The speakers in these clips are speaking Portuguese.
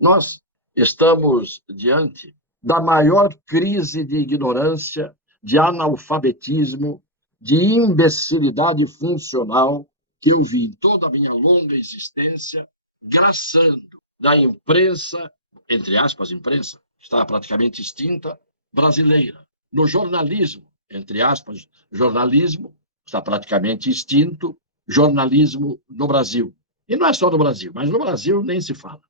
Nós estamos diante da maior crise de ignorância, de analfabetismo, de imbecilidade funcional que eu vi em toda a minha longa existência, graçando da imprensa, entre aspas, imprensa, está praticamente extinta, brasileira. No jornalismo, entre aspas, jornalismo, está praticamente extinto, jornalismo no Brasil. E não é só no Brasil, mas no Brasil nem se fala.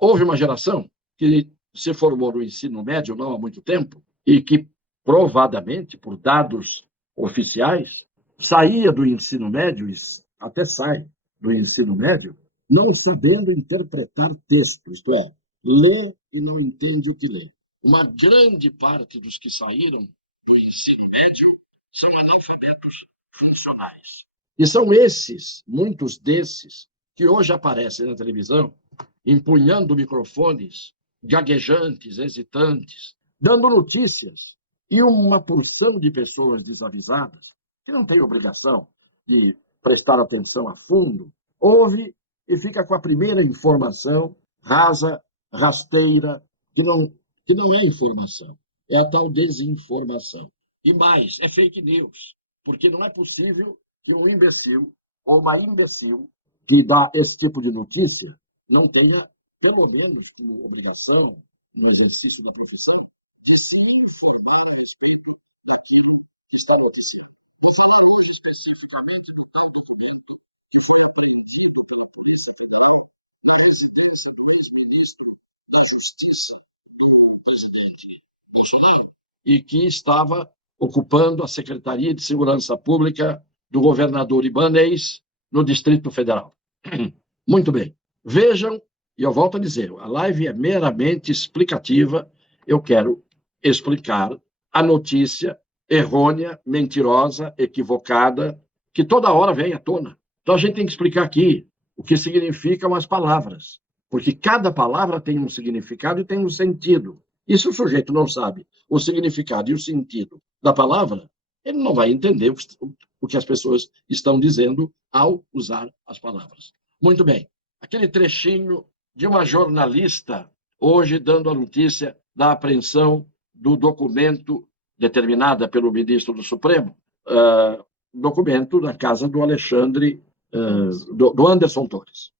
Houve uma geração que se formou no ensino médio não há muito tempo e que, provadamente, por dados oficiais, saía do ensino médio, até sai do ensino médio, não sabendo interpretar texto, isto é, lê e não entende o que lê. Uma grande parte dos que saíram do ensino médio são analfabetos funcionais. E são esses, muitos desses, que hoje aparecem na televisão, empunhando microfones, gaguejantes, hesitantes, dando notícias. E uma porção de pessoas desavisadas, que não tem obrigação de prestar atenção a fundo, ouve e fica com a primeira informação rasa, rasteira, que não é informação, é a tal desinformação. E mais, é fake news, porque não é possível que um imbecil ou uma imbecil que dá esse tipo de notícia não tenha, pelo menos, como obrigação, no exercício da profissão, de se informar a respeito daquilo que está acontecendo. Vou falar hoje especificamente do tal documento que foi apreendido pela Polícia Federal na residência do ex-ministro da Justiça do presidente Bolsonaro e que estava ocupando a Secretaria de Segurança Pública do governador Ibanez no Distrito Federal. Muito bem. Vejam, e eu volto a dizer, a live é meramente explicativa. Eu quero explicar a notícia errônea, mentirosa, equivocada, que toda hora vem à tona. Então a gente tem que explicar aqui o que significam as palavras, porque cada palavra tem um significado e tem um sentido. E se o sujeito não sabe o significado e o sentido da palavra, ele não vai entender o que as pessoas estão dizendo ao usar as palavras. Muito bem. Aquele trechinho de uma jornalista hoje dando a notícia da apreensão do documento determinada pelo ministro do Supremo, documento da casa do Alexandre, do Anderson Torres.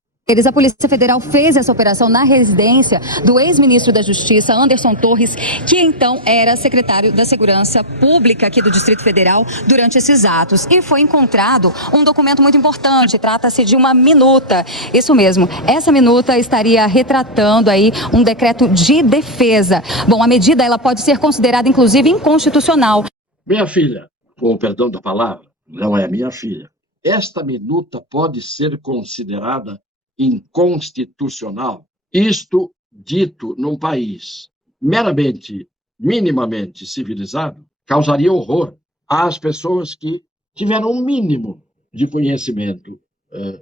A Polícia Federal fez essa operação na residência do ex-ministro da Justiça, Anderson Torres, que então era secretário da Segurança Pública aqui do Distrito Federal durante esses atos. E foi encontrado um documento muito importante, trata-se de uma minuta. Isso mesmo, essa minuta estaria retratando aí um decreto de defesa. Bom, a medida ela pode ser considerada inclusive inconstitucional. Minha filha, com o perdão da palavra, não é minha filha. Esta minuta pode ser considerada inconstitucional, isto dito num país meramente, minimamente civilizado, causaria horror às pessoas que tiveram um mínimo de conhecimento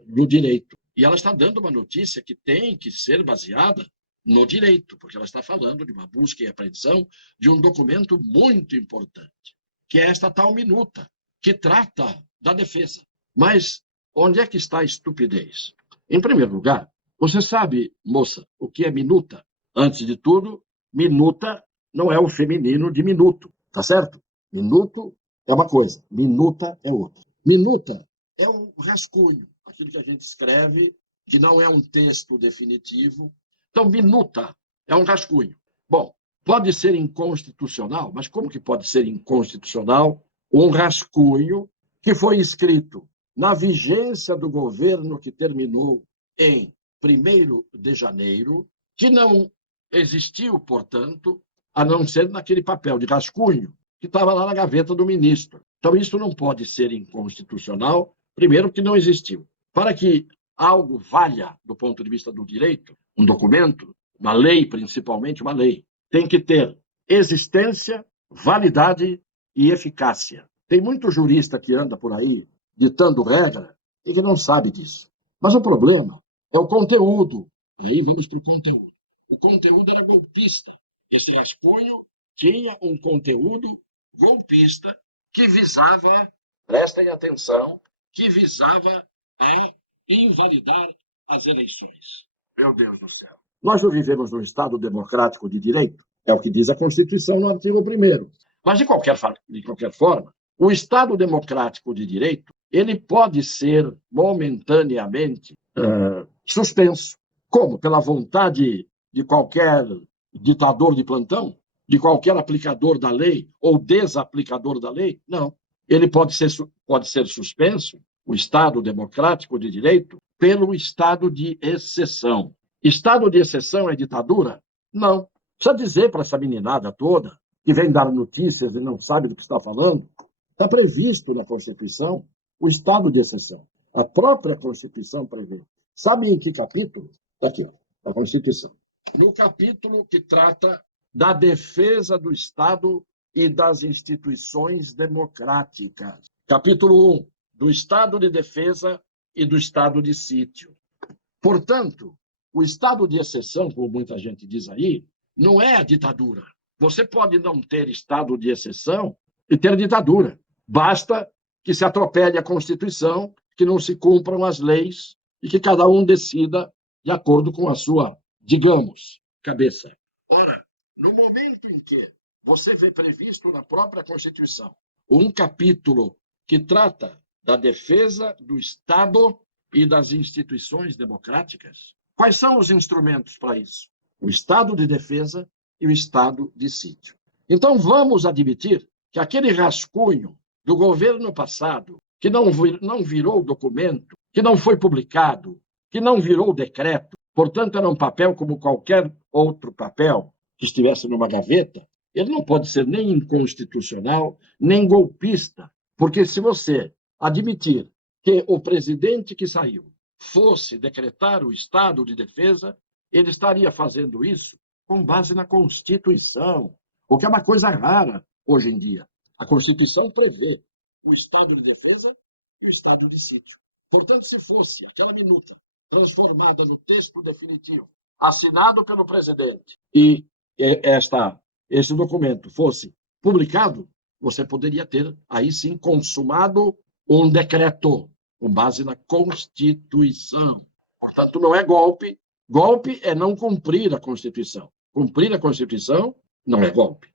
do direito. E ela está dando uma notícia que tem que ser baseada no direito, porque ela está falando de uma busca e apreensão de um documento muito importante, que é esta tal minuta, que trata da defesa. Mas onde é que está a estupidez? Em primeiro lugar, você sabe, moça, o que é minuta? Antes de tudo, minuta não é o feminino de minuto, tá certo? Minuto é uma coisa, minuta é outra. Minuta é um rascunho, aquilo que a gente escreve, que não é um texto definitivo. Então, minuta é um rascunho. Bom, pode ser inconstitucional, mas como que pode ser inconstitucional um rascunho que foi escrito na vigência do governo que terminou em 1º de janeiro, que não existiu, portanto, a não ser naquele papel de rascunho que estava lá na gaveta do ministro. Então, isso não pode ser inconstitucional, primeiro, que não existiu. Para que algo valha do ponto de vista do direito, um documento, uma lei, principalmente uma lei, tem que ter existência, validade e eficácia. Tem muito jurista que anda por aí ditando regra e que não sabe disso. Mas o problema é o conteúdo. Aí vamos para o conteúdo. O conteúdo era golpista. Esse rascunho tinha um conteúdo golpista que visava, prestem atenção, que visava a invalidar as eleições. Meu Deus do céu. Nós não vivemos num Estado democrático de direito, é o que diz a Constituição no artigo 1º. Mas, de qualquer forma, o Estado democrático de direito ele pode ser momentaneamente suspenso. Como? Pela vontade de qualquer ditador de plantão? De qualquer aplicador da lei ou desaplicador da lei? Não. Ele pode ser suspenso, o Estado democrático de direito, pelo estado de exceção. Estado de exceção é ditadura? Não. Precisa dizer para essa meninada toda, que vem dar notícias e não sabe do que está falando, está previsto na Constituição o estado de exceção. A própria Constituição prevê. Sabe em que capítulo? Está aqui, ó, a Constituição. No capítulo que trata da defesa do Estado e das instituições democráticas. Capítulo 1, do Estado de defesa e do Estado de sítio. Portanto, o estado de exceção, como muita gente diz aí, não é a ditadura. Você pode não ter estado de exceção e ter ditadura. Basta que se atropele a Constituição, que não se cumpram as leis e que cada um decida de acordo com a sua, digamos, cabeça. Ora, no momento em que você vê previsto na própria Constituição um capítulo que trata da defesa do Estado e das instituições democráticas, quais são os instrumentos para isso? O Estado de defesa e o Estado de sítio. Então, vamos admitir que aquele rascunho do governo passado, que não virou documento, que não foi publicado, que não virou decreto, portanto, era um papel como qualquer outro papel que estivesse numa gaveta, ele não pode ser nem inconstitucional, nem golpista, porque se você admitir que o presidente que saiu fosse decretar o estado de defesa, ele estaria fazendo isso com base na Constituição, o que é uma coisa rara hoje em dia. A Constituição prevê o estado de defesa e o estado de sítio. Portanto, se fosse aquela minuta transformada no texto definitivo, assinado pelo presidente, e esse documento fosse publicado, você poderia ter, aí sim, consumado um decreto com base na Constituição. Portanto, não é golpe. Golpe é não cumprir a Constituição. Cumprir a Constituição não é golpe.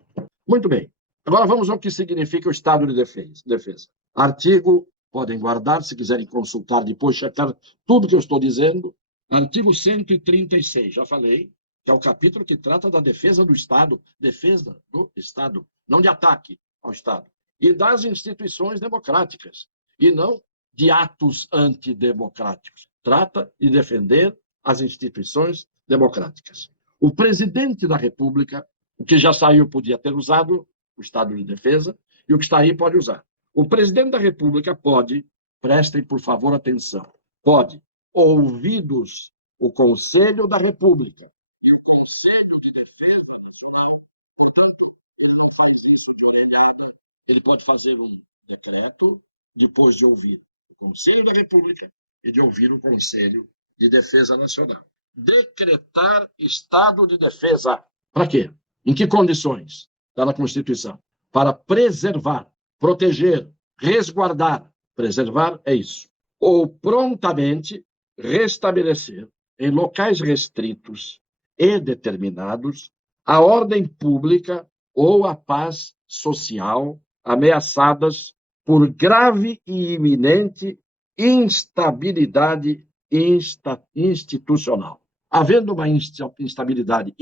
Muito bem. Agora vamos ao que significa o Estado de defesa. Artigo, podem guardar, se quiserem consultar depois, checar tudo que eu estou dizendo. Artigo 136, já falei, que é o capítulo que trata da defesa do Estado, defesa do Estado, não de ataque ao Estado, e das instituições democráticas, e não de atos antidemocráticos. Trata de defender as instituições democráticas. O presidente da República, o que já saiu podia ter usado o estado de defesa, e o que está aí pode usar. O presidente da República pode, prestem por favor atenção, pode, ouvidos o Conselho da República e o Conselho de Defesa Nacional, portanto, ele não faz isso de orelhada, ele pode fazer um decreto depois de ouvir o Conselho da República e de ouvir o Conselho de Defesa Nacional. Decretar estado de defesa. Para quê? Em que condições? Está na Constituição. Para preservar, proteger, resguardar. Preservar é isso. Ou prontamente restabelecer, em locais restritos e determinados, a ordem pública ou a paz social ameaçadas por grave e iminente instabilidade institucional. Havendo uma instabilidade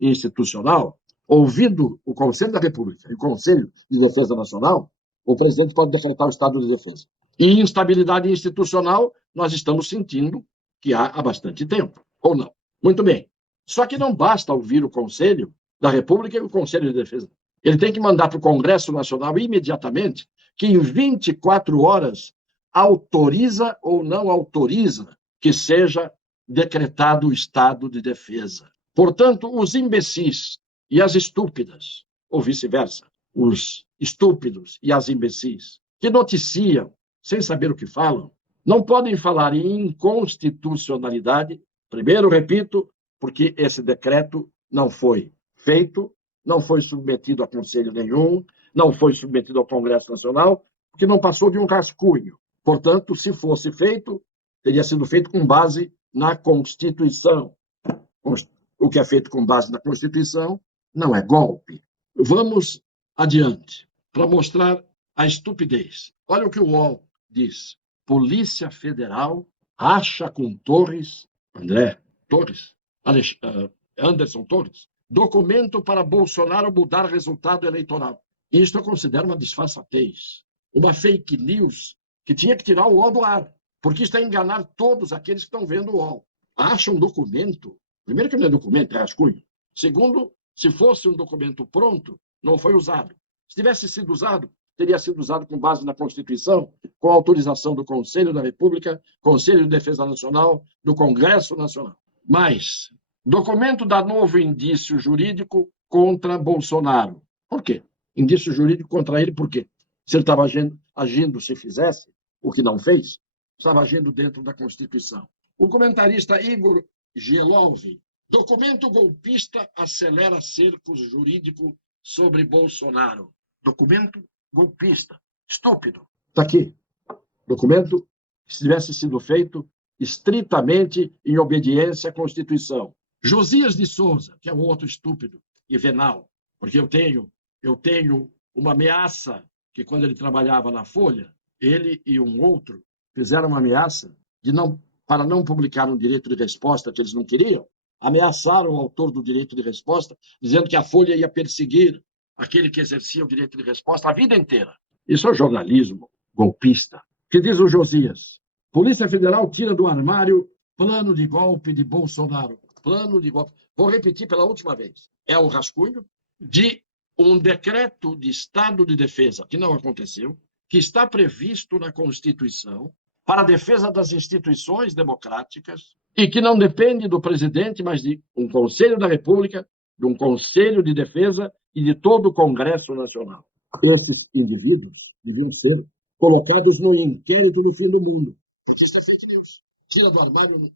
institucional, ouvido o Conselho da República e o Conselho de Defesa Nacional, o presidente pode decretar o estado de defesa. E instabilidade institucional nós estamos sentindo que há bastante tempo, ou não? Muito bem. Só que não basta ouvir o Conselho da República e o Conselho de Defesa. Ele tem que mandar para o Congresso Nacional imediatamente que em 24 horas autoriza ou não autoriza que seja decretado o estado de defesa. Portanto, os imbecis e as estúpidas, ou vice-versa, os estúpidos e as imbecis, que noticiam sem saber o que falam, não podem falar em inconstitucionalidade, primeiro, repito, porque esse decreto não foi feito, não foi submetido a conselho nenhum, não foi submetido ao Congresso Nacional, porque não passou de um rascunho. Portanto, se fosse feito, teria sido feito com base na Constituição. o que é feito com base na Constituição não é golpe. Vamos adiante, para mostrar a estupidez. Olha o que o UOL diz. Polícia Federal acha com Anderson Torres, documento para Bolsonaro mudar resultado eleitoral. Isto eu considero uma disfarçatez, uma fake news que tinha que tirar o UOL do ar, porque isto é enganar todos aqueles que estão vendo o UOL. Acha um documento, primeiro que não é documento, é rascunho. Segundo, se fosse um documento pronto, não foi usado. Se tivesse sido usado, teria sido usado com base na Constituição, com autorização do Conselho da República, Conselho de Defesa Nacional, do Congresso Nacional. Mas, documento dá novo indício jurídico contra Bolsonaro. Por quê? Indício jurídico contra ele, por quê? Se ele estava agindo, se fizesse, o que não fez, estava agindo dentro da Constituição. O comentarista Igor Gielov, documento golpista acelera cerco jurídico sobre Bolsonaro. Documento golpista. Estúpido. Está aqui. Documento que tivesse sido feito estritamente em obediência à Constituição. Josias de Souza, que é um outro estúpido e venal, porque eu tenho uma ameaça que, quando ele trabalhava na Folha, ele e um outro fizeram uma ameaça para não publicar um direito de resposta que eles não queriam, ameaçaram o autor do direito de resposta, dizendo que a Folha ia perseguir aquele que exercia o direito de resposta a vida inteira. Isso é jornalismo golpista. Que diz o Josias? Polícia Federal tira do armário plano de golpe de Bolsonaro. Plano de golpe. Vou repetir pela última vez. É o rascunho de um decreto de estado de defesa, que não aconteceu, que está previsto na Constituição para a defesa das instituições democráticas e que não depende do presidente, mas de um Conselho da República, de um Conselho de Defesa e de todo o Congresso Nacional. Esses indivíduos deviam ser colocados no inquérito do fim do mundo. Porque isso é fake news. Tira do armário um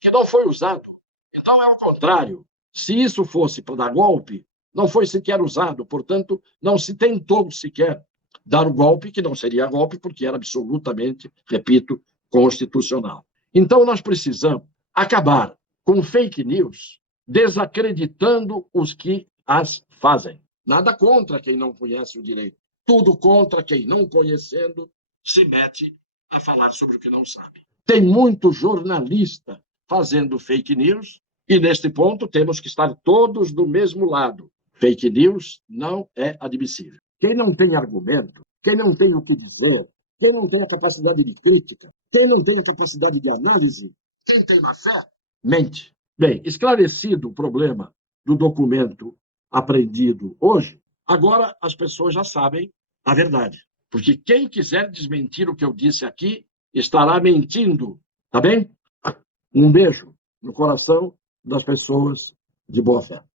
que não foi usado. Então é o contrário. Se isso fosse para dar golpe, não foi sequer usado. Portanto, não se tentou sequer dar o golpe, que não seria golpe, porque era absolutamente, repito, constitucional. Então, nós precisamos acabar com fake news, desacreditando os que as fazem. Nada contra quem não conhece o direito. Tudo contra quem, não conhecendo, se mete a falar sobre o que não sabe. Tem muito jornalista fazendo fake news e, neste ponto, temos que estar todos do mesmo lado. Fake news não é admissível. Quem não tem argumento, quem não tem o que dizer, quem não tem a capacidade de crítica, quem não tem a capacidade de análise, quem tem má fé, mente. Bem, esclarecido o problema do documento apreendido hoje, agora as pessoas já sabem a verdade. Porque quem quiser desmentir o que eu disse aqui, estará mentindo. Tá bem? Um beijo no coração das pessoas de boa fé.